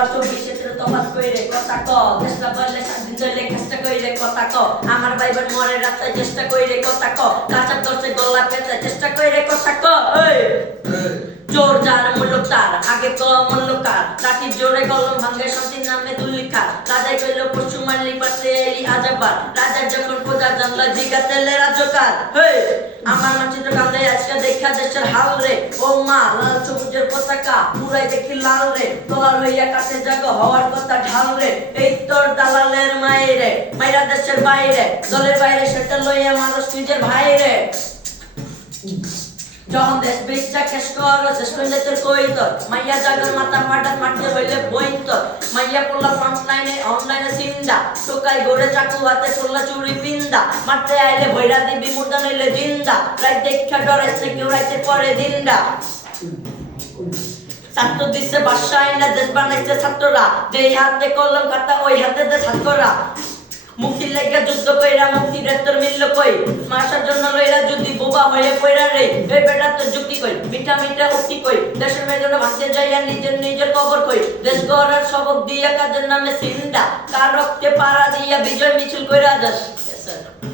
আবার 24 তফাৎ কইরে কথা ক চেষ্টা করলে স্বাধীন চলে চেষ্টা কইরে কথা ক আমার ভাই বোন মরে রাস্তায় চেষ্টা কইরে কথা ক কাঁচা দর্শে গলা পেতে চেষ্টা কইরে কথা ক চোর যার মুলুক তার আগে ক মল্লকার লাঠি জোরে কলম ভাঙে শান্তির নামে দুলিকা রাজা কইল পশু মারলি পাশে এলি আজাবার রাজা যখন প্রজা জানলা জিগা তেলে রাজকার আমার মানচিত্র কান্দে আজকে দেখা দেশের হাল রে ও মা লাল সবুজের পতাকা পুরাই দেখি লাল রে তোলার হইয়া কাছে জাগ হওয়ার কথা ঢাল রে এই তোর দালালের মায়েরে মাইরা দেশের বাইরে দলের বাইরে সেটা লইয়া মানুষ নিজের ভাই রে যখন দেশ বেচা কেশ কর শেষ করলে তোর কই তোর মাইয়া জাগর মাথা ফাটা মাঠে হইলে বইন তোর মাইয়া পোলা ফ্রন্ট লাইনে অনলাইনে সিন্দা টোকাই গড়ে চাকু হাতে ছোলা চুরি পিন্দা মাঠে আইলে ভৈরা দিবি মুর্দা নইলে জিন্দা রাত দেখা ডরাইছে কেউ রাইতে পরে দিনডা ছাত্র দিচ্ছে বাসায় না দেশ বানাইছে ছাত্ররা যে হাতে কলম খাতা ওই হাতে দে ছাত্ররা মুক্তি লেগে যুদ্ধ কইরা মুক্তির তোর মিলল কই মাসার জন্য লইরা যদি বোবা হয়ে পয়রা রে এই বেটা তোর যুক্তি কই মিঠা মিঠা উক্তি কই দেশের মেজর ভাঙতে যাইয়া নিজের কবর কই দেশ গড়ার সবক দিয়া কাজের নামে সিন্দা কার রক্তে পাড়া দিয়া বিজয় মিছিল কইরা যাস